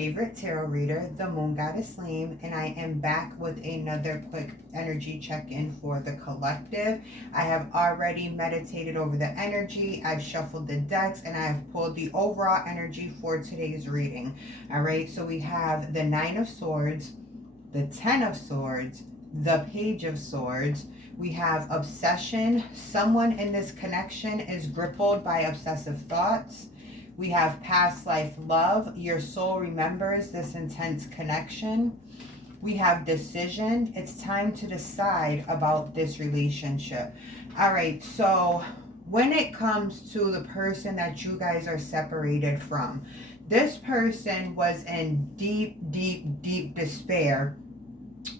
favorite tarot reader, the Moon Goddess Lame, and I am back with another quick energy check-in for the collective. I have already meditated over the energy, I've shuffled the decks, and I've pulled the overall energy for today's reading. All right, so we have the Nine of Swords, the Ten of Swords, the Page of Swords. We have obsession. Someone in this connection is crippled by obsessive thoughts. We have past life love. Your soul remembers this intense connection. We have decision. It's time to decide about this relationship. All right, so when it comes to the person that you guys are separated from, this person was in deep, deep, deep despair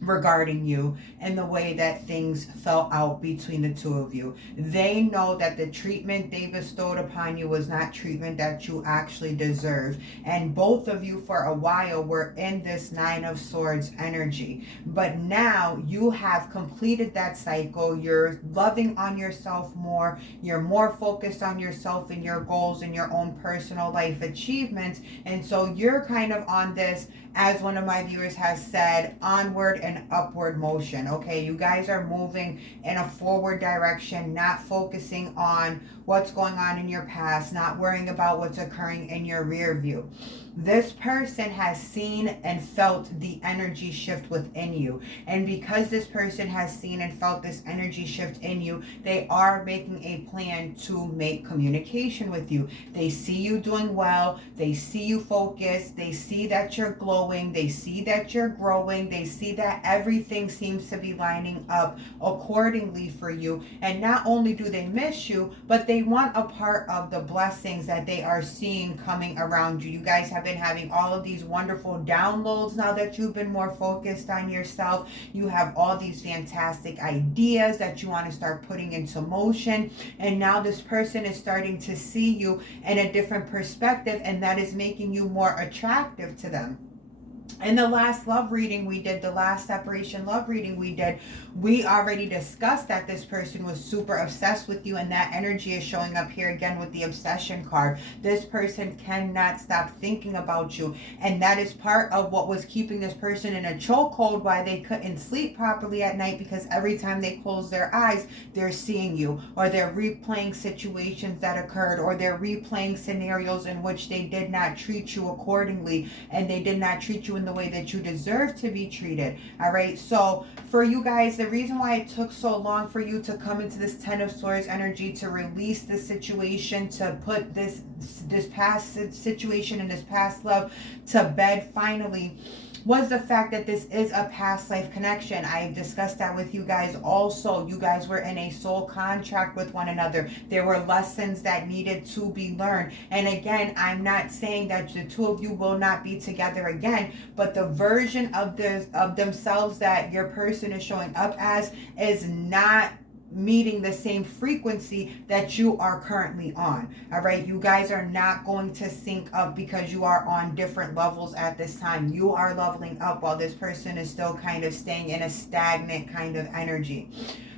regarding you and the way that things fell out between the two of you. They know that the treatment they bestowed upon you was not treatment that you actually deserved. And both of you for a while were in this Nine of Swords energy. But now you have completed that cycle. You're loving on yourself more. You're more focused on yourself and your goals and your own personal life achievements. And so you're kind of on this, as one of my viewers has said, onward and upward motion. Okay, you guys are moving in a forward direction, not focusing on what's going on in your past, not worrying about what's occurring in your rear view. This person has seen and felt the energy shift within you. And because this person has seen and felt this energy shift in you, they are making a plan to make communication with you. They see you doing well. They see you focused. They see that you're glowing. They see that you're growing. They see that everything seems to be lining up accordingly for you. And not only do they miss you, but they want a part of the blessings that they are seeing coming around you. You guys have been having all of these wonderful downloads now that you've been more focused on yourself. You have all these fantastic ideas that you want to start putting into motion. And now this person is starting to see you in a different perspective, and that is making you more attractive to them. In the last love reading we did, the last separation love reading we did, we already discussed that this person was super obsessed with you, and that energy is showing up here again with the obsession card. This person cannot stop thinking about you, and that is part of what was keeping this person in a chokehold, why they couldn't sleep properly at night, because every time they close their eyes, they're seeing you, or they're replaying situations that occurred, or they're replaying scenarios in which they did not treat you accordingly, and they did not treat you in the way that you deserve to be treated. All right, so for you guys, the reason why it took so long for you to come into this Ten of Swords energy, to release this situation, to put this past situation and this past love to bed finally, was the fact that this is a past life connection. I've discussed that with you guys also. You guys were in a soul contract with one another. There were lessons that needed to be learned. And again, I'm not saying that the two of you will not be together again, but the version of themselves that your person is showing up as is not meeting the same frequency that you are currently on. All right, you guys are not going to sync up because you are on different levels at this time. You are leveling up while this person is still kind of staying in a stagnant kind of energy.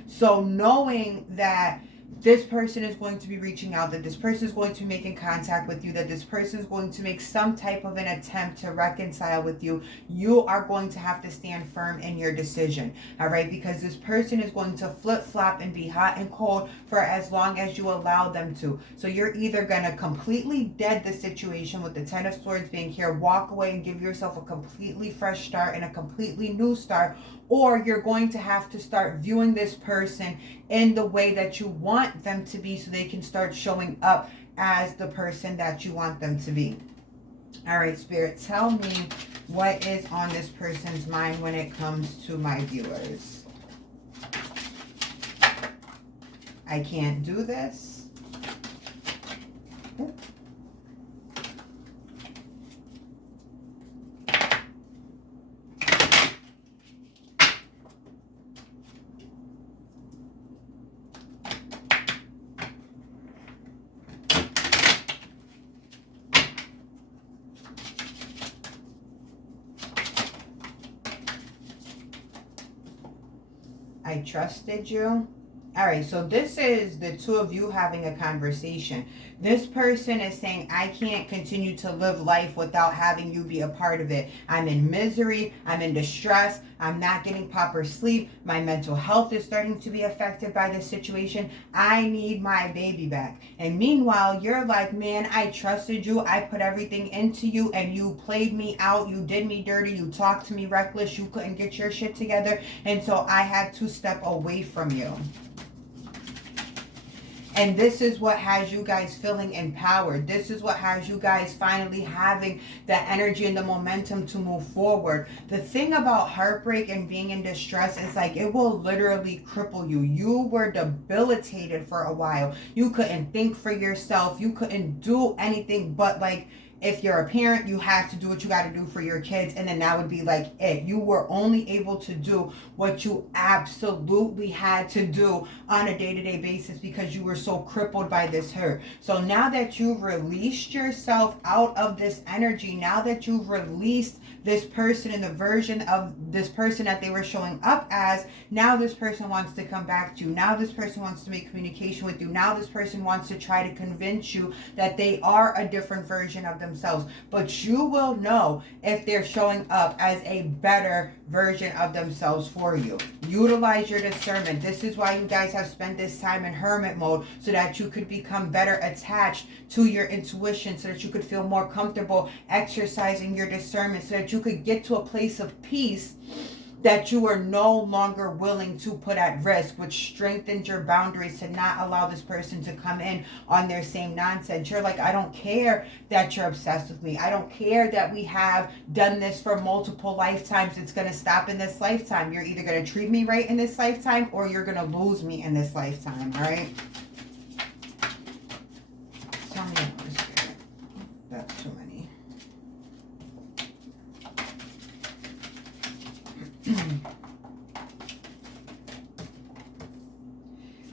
So knowing that this person is going to be reaching out, that this person is going to be making contact with you, that this person is going to make some type of an attempt to reconcile with you, you are going to have to stand firm in your decision, all right? Because this person is going to flip-flop and be hot and cold for as long as you allow them to. So you're either going to completely dead the situation with the Ten of Swords being here, walk away and give yourself a completely fresh start and a completely new start, or you're going to have to start viewing this person in the way that you want them to be so they can start showing up as the person that you want them to be. All right, Spirit, tell me what is on this person's mind when it comes to my viewers. I can't do this. Ooh. I trusted you. All right, so this is the two of you having a conversation. This person is saying, I can't continue to live life without having you be a part of it. I'm in misery. I'm in distress. I'm not getting proper sleep. My mental health is starting to be affected by this situation. I need my baby back. And meanwhile, you're like, man, I trusted you. I put everything into you and you played me out. You did me dirty. You talked to me reckless. You couldn't get your shit together. And so I had to step away from you. And this is what has you guys feeling empowered. This is what has you guys finally having the energy and the momentum to move forward. The thing about heartbreak and being in distress is like it will literally cripple you. You were debilitated for a while. You couldn't think for yourself. You couldn't do anything but like, if you're a parent, you have to do what you got to do for your kids. And then that would be like it. You were only able to do what you absolutely had to do on a day-to-day basis because you were so crippled by this hurt. So now that you've released yourself out of this energy, now that you've released this person and the version of this person that they were showing up as, now this person wants to come back to you. Now this person wants to make communication with you. Now this person wants to try to convince you that they are a different version of themselves. But you will know if they're showing up as a better version of themselves for you. Utilize your discernment. This is why you guys have spent this time in hermit mode, so that you could become better attached to your intuition, so that you could feel more comfortable exercising your discernment, so that you could get to a place of peace that you are no longer willing to put at risk, which strengthens your boundaries to not allow this person to come in on their same nonsense. You're like, I don't care that you're obsessed with me. I don't care that we have done this for multiple lifetimes. It's going to stop in this lifetime. You're either going to treat me right in this lifetime or you're going to lose me in this lifetime. All right? Tell me more, Spirit. That's too many.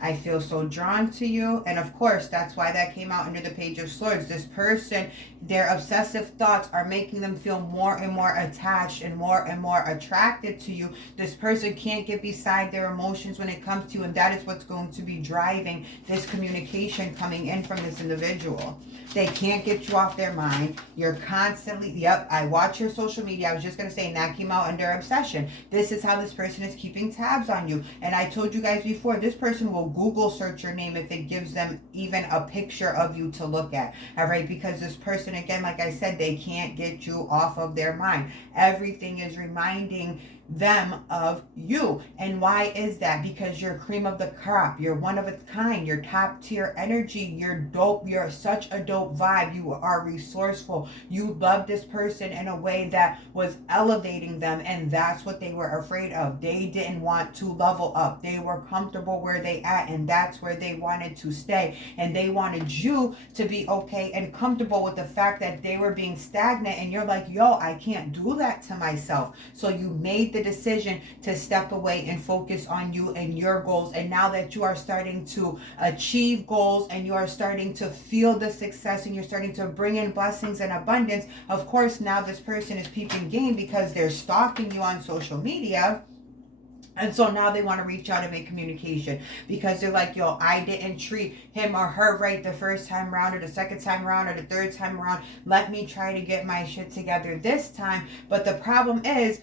I feel so drawn to you. And of course, that's why that came out under the Page of Swords. This person, their obsessive thoughts are making them feel more and more attached and more attracted to you. This person can't get beside their emotions when it comes to you. And that is what's going to be driving this communication coming in from this individual. They can't get you off their mind. You're constantly, yep, I watch your social media. I was just going to say, and that came out under obsession. This is how this person is keeping tabs on you. And I told you guys before, this person will Google search your name if it gives them even a picture of you to look at. All right, because this person, again, like I said, they can't get you off of their mind. Everything is reminding them of you. And why is that? Because you're cream of the crop. You're one of a kind. You're top tier energy. You're dope. You're such a dope vibe. You are resourceful. You love this person in a way that was elevating them, and that's what they were afraid of. They didn't want to level up. They were comfortable where they at, and that's where they wanted to stay. And they wanted you to be okay and comfortable with the fact that they were being stagnant, and you're like, yo, I can't do that to myself. So you made the decision to step away and focus on you and your goals. And now that you are starting to achieve goals and you are starting to feel the success and you're starting to bring in blessings and abundance, of course now this person is peeping game because they're stalking you on social media. And so now they want to reach out and make communication because they're like, yo, I didn't treat him or her right the first time around or the second time around or the third time around. Let me try to get my shit together this time. But the problem is,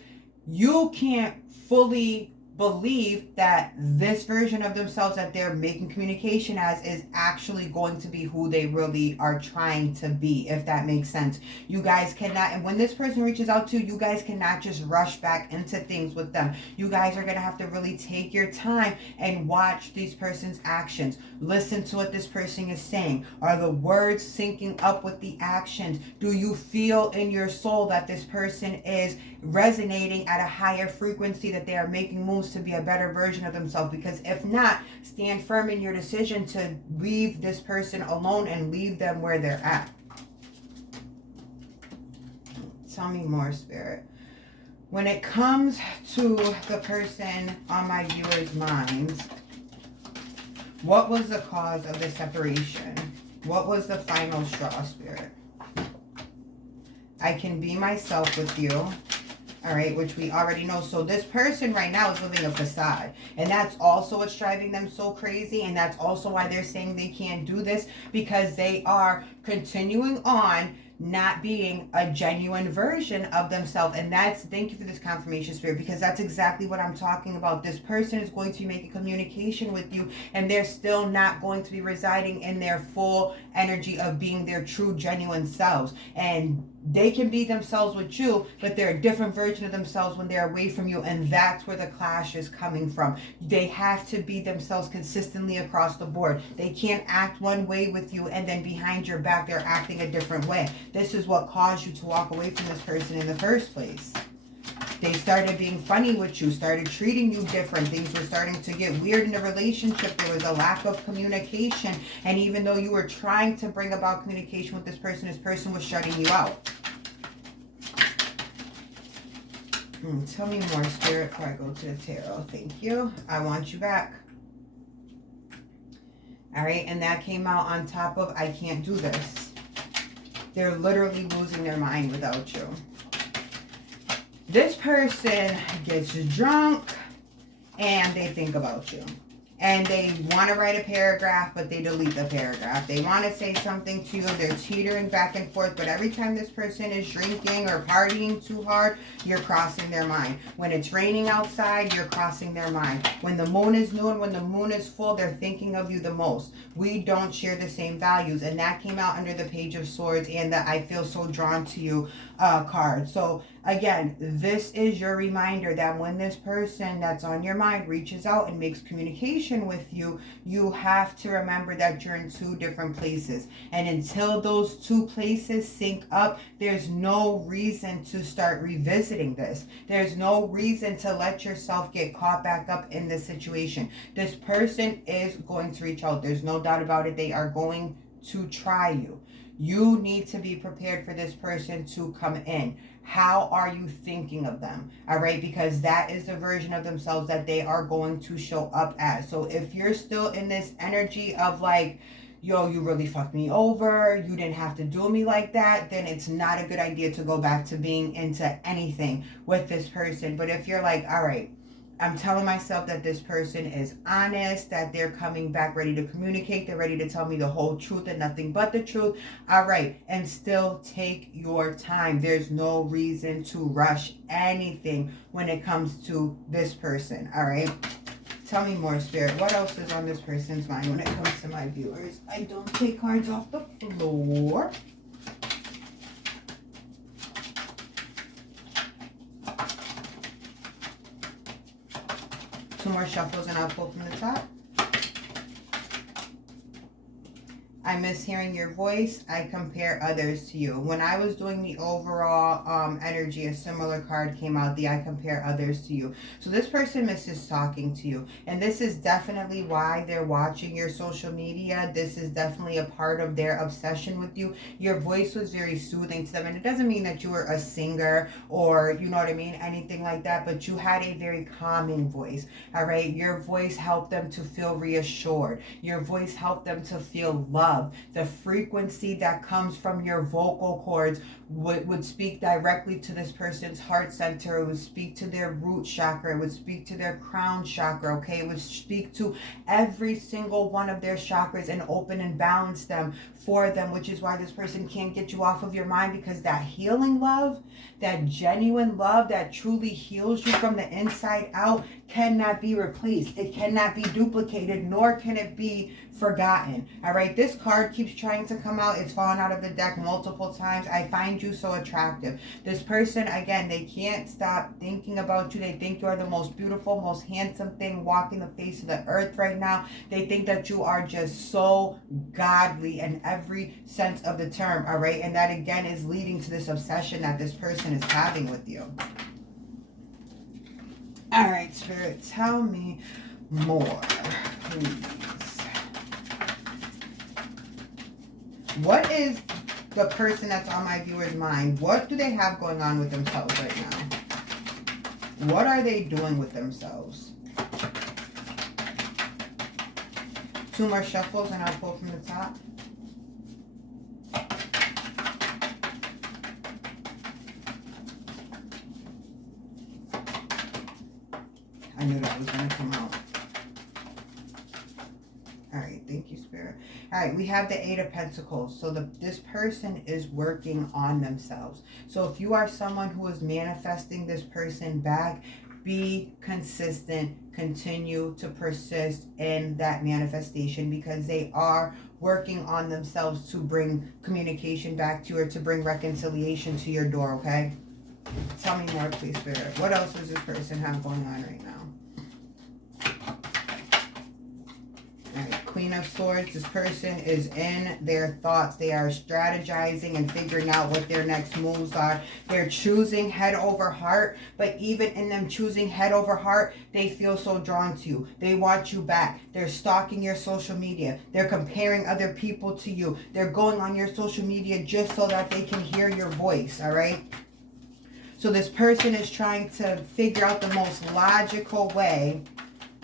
you can't fully believe that this version of themselves that they're making communication as is actually going to be who they really are trying to be, if that makes sense. You guys cannot, and when this person reaches out to you, you guys cannot just rush back into things with them. You guys are going to have to really take your time and watch these person's actions. Listen to what this person is saying. Are the words syncing up with the actions? Do you feel in your soul that this person is resonating at a higher frequency, that they are making moves to be a better version of themselves? Because if not, stand firm in your decision to leave this person alone and leave them where they're at. Tell me more, Spirit. When it comes to the person on my viewers' minds, what was the cause of the separation? What was the final straw, Spirit? I can be myself with you. all right, which we already know. So this person right now is living a facade, and that's also what's driving them so crazy, and that's also why they're saying they can't do this, because they are continuing on not being a genuine version of themselves. And that's, thank you for this confirmation, Spirit, because that's exactly what I'm talking about. This person is going to be making communication with you, and they're still not going to be residing in their full energy of being their true genuine selves. And they can be themselves with you, but they're a different version of themselves when they're away from you, and that's where the clash is coming from. They have to be themselves consistently across the board. They can't act one way with you and then behind your back they're acting a different way. This is what caused you to walk away from this person in the first place. They started being funny with you, started treating you different. Things were starting to get weird in the relationship. There was a lack of communication. And even though you were trying to bring about communication with this person was shutting you out. Tell me more, Spirit, before I go to the tarot. Thank you. I want you back. All right, and that came out on top of, I can't do this. They're literally losing their mind without you. This person gets drunk and they think about you. And they want to write a paragraph, but they delete the paragraph. They want to say something to you. They're teetering back and forth. But every time this person is drinking or partying too hard, you're crossing their mind. When it's raining outside, you're crossing their mind. When the moon is new and when the moon is full, they're thinking of you the most. We don't share the same values. And that came out under the Page of Swords and the I feel so drawn to you card. So again, this is your reminder that when this person that's on your mind reaches out and makes communication with you, you have to remember that you're in two different places. And until those two places sync up, there's no reason to start revisiting this. There's no reason to let yourself get caught back up in this situation. This person is going to reach out. There's no doubt about it. They are going to try you. You need to be prepared for this person to come in. How are you thinking of them? All right, because that is the version of themselves that they are going to show up as. So if you're still in this energy of like, yo, you really fucked me over, you didn't have to do me like that, then it's not a good idea to go back to being into anything with this person. But if you're like, all right, I'm telling myself that this person is honest, that they're coming back ready to communicate, they're ready to tell me the whole truth and nothing but the truth. All right, and still take your time. There's no reason to rush anything when it comes to this person, all right? Tell me more, Spirit. What else is on this person's mind when it comes to my viewers? I don't take cards off the floor. Two more shuffles and I'll pull from the top. I miss hearing your voice. I compare others to you. When I was doing the overall energy, a similar card came out, the I compare others to you. So this person misses talking to you. And this is definitely why they're watching your social media. This is definitely a part of their obsession with you. Your voice was very soothing to them. And it doesn't mean that you were a singer or, you know what I mean, anything like that. But you had a very calming voice. All right. Your voice helped them to feel reassured. Your voice helped them to feel loved. The frequency that comes from your vocal cords would speak directly to this person's heart center. It would speak to their root chakra. It would speak to their crown chakra, okay? It would speak to every single one of their chakras and open and balance them for them, which is why this person can't get you off of your mind, because that healing love, that genuine love that truly heals you from the inside out cannot be replaced. It cannot be duplicated, nor can it be forgotten. All right, this card keeps trying to come out. It's fallen out of the deck multiple times. I find you so attractive. This person, again, they can't stop thinking about you. They think you are the most beautiful, most handsome thing walking the face of the earth right now. They think that you are just so godly in every sense of the term. All right, and that again is leading to this obsession that this person is having with you. All right, Spirit, tell me more, please. What is the person that's on my viewer's mind? What do they have going on with themselves right now? What are they doing with themselves? Two more shuffles and I'll pull from the top. knew that was going to come out. All right, thank you, Spirit. All right, we have the Eight of Pentacles. So this person is working on themselves. So if you are someone who is manifesting this person back, be consistent, continue to persist in that manifestation, because they are working on themselves to bring communication back to you, or to bring reconciliation to your door, okay? Tell me more, please, Spirit. What else does this person have going on right now? Queen of Swords, this person is in their thoughts. They are strategizing and figuring out what their next moves are. They're choosing head over heart, but even in them choosing head over heart, they feel so drawn to you. They want you back. They're stalking your social media. They're comparing other people to you. They're going on your social media just so that they can hear your voice, all right? So this person is trying to figure out the most logical way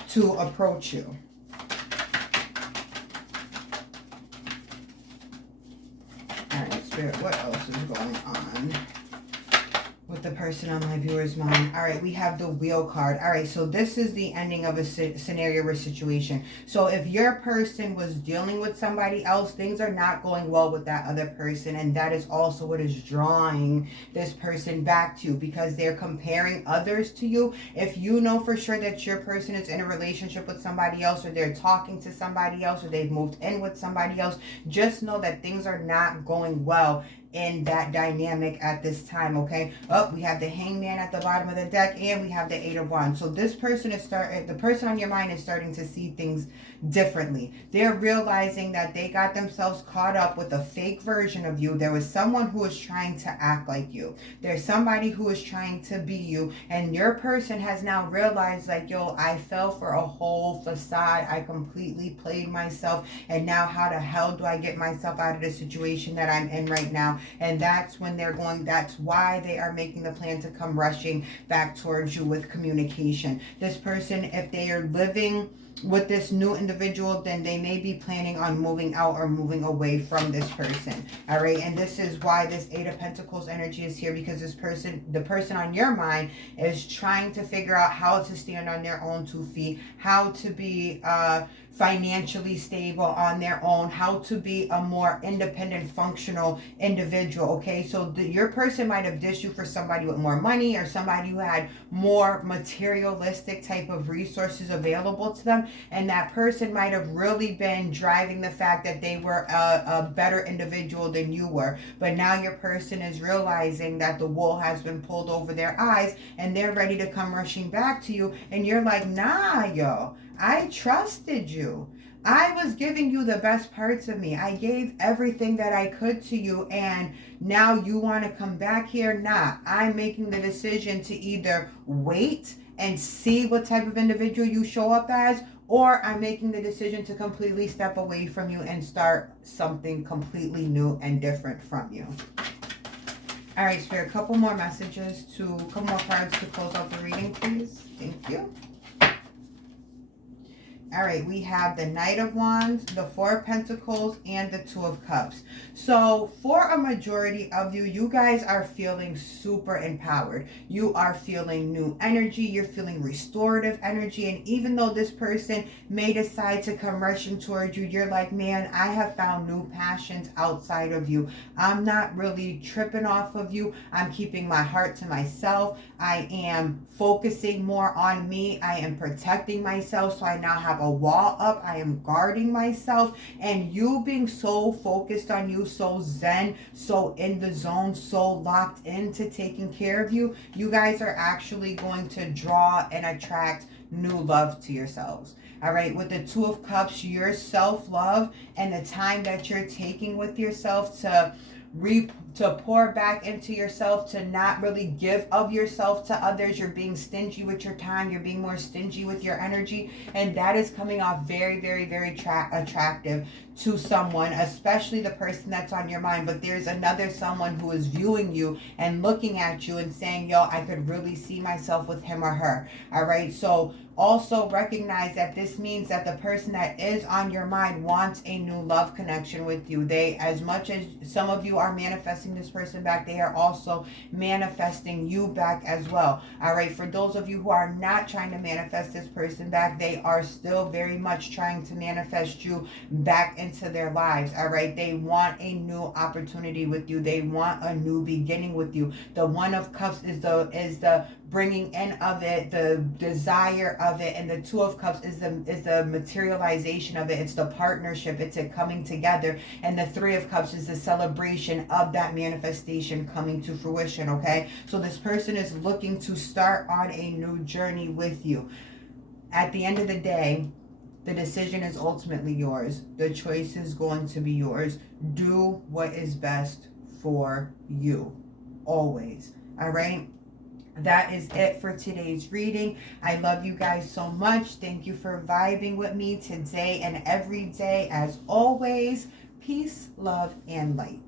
to approach you. Spirit, what else is going on with the person on my viewer's mind? All right, we have the Wheel card. All right, so this is the ending of a scenario or situation. So if your person was dealing with somebody else, things are not going well with that other person, and that is also what is drawing this person back to you, because they're comparing others to you. If you know for sure that your person is in a relationship with somebody else, or they're talking to somebody else, or they've moved in with somebody else, just know that things are not going well in that dynamic at this time, okay? We have the Hangman at the bottom of the deck, and we have the Eight of Wands. So this person is the person on your mind is starting to see things differently. They're realizing that they got themselves caught up with a fake version of you. There was someone who was trying to act like you. There's somebody who is trying to be you, and your person has now realized, like, yo, I fell for a whole facade. I completely played myself, and now how the hell do I get myself out of the situation that I'm in right now? And that's when that's why they are making the plan to come rushing back towards you with communication. This person, if they are living with this new individual, then they may be planning on moving out or moving away from this person. All right, and this is why this Eight of Pentacles energy is here, because this person, the person on your mind, is trying to figure out how to stand on their own 2 feet, how to be financially stable on their own, how to be a more independent, functional individual, okay? So your person might have ditched you for somebody with more money, or somebody who had more materialistic type of resources available to them, and that person might have really been driving the fact that they were a better individual than you were. But now your person is realizing that the wool has been pulled over their eyes, and they're ready to come rushing back to you, and you're like, nah, yo, I trusted you. I was giving you the best parts of me. I gave everything that I could to you, and now you want to come back here? Nah, I'm making the decision to either wait and see what type of individual you show up as, or I'm making the decision to completely step away from you and start something completely new and different from you. All right, Spirit, a couple more messages, couple more cards to close out the reading, please. Thank you. All right, we have the Knight of Wands, the Four of Pentacles, and the Two of Cups. So for a majority of you, you guys are feeling super empowered. You are feeling new energy. You're feeling restorative energy. And even though this person may decide to come rushing towards you, you're like, man, I have found new passions outside of you. I'm not really tripping off of you. I'm keeping my heart to myself. I am focusing more on me. I am protecting myself. So I now have a wall up. I am guarding myself, and you being so focused on you, so zen, so in the zone, so locked into taking care of you, you guys are actually going to draw and attract new love to yourselves. All right, with the Two of Cups, your self-love and the time that you're taking with yourself to pour back into yourself, to not really give of yourself to others. You're being stingy with your time. You're being more stingy with your energy. And that is coming off very, very, very attractive to someone, especially the person that's on your mind. But there's another someone who is viewing you and looking at you and saying, yo, I could really see myself with him or her. All right, so also recognize that this means that the person that is on your mind wants a new love connection with you. They, as much as some of you are manifesting manifesting this person back, they are also manifesting you back as well. All right, for those of you who are not trying to manifest this person back, they are still very much trying to manifest you back into their lives. All right, they want a new opportunity with you. They want a new beginning with you. The One of Cups is the bringing in of it, the desire of it, and the Two of Cups is the materialization of it. It's the partnership, it's it coming together, and the Three of Cups is the celebration of that manifestation coming to fruition. Okay, so this person is looking to start on a new journey with you. At the end of the day, the decision is ultimately yours. The choice is going to be yours. Do what is best for you, always. All right, that is it for today's reading. I love you guys so much. Thank you for vibing with me today and every day. As always, peace, love, and light.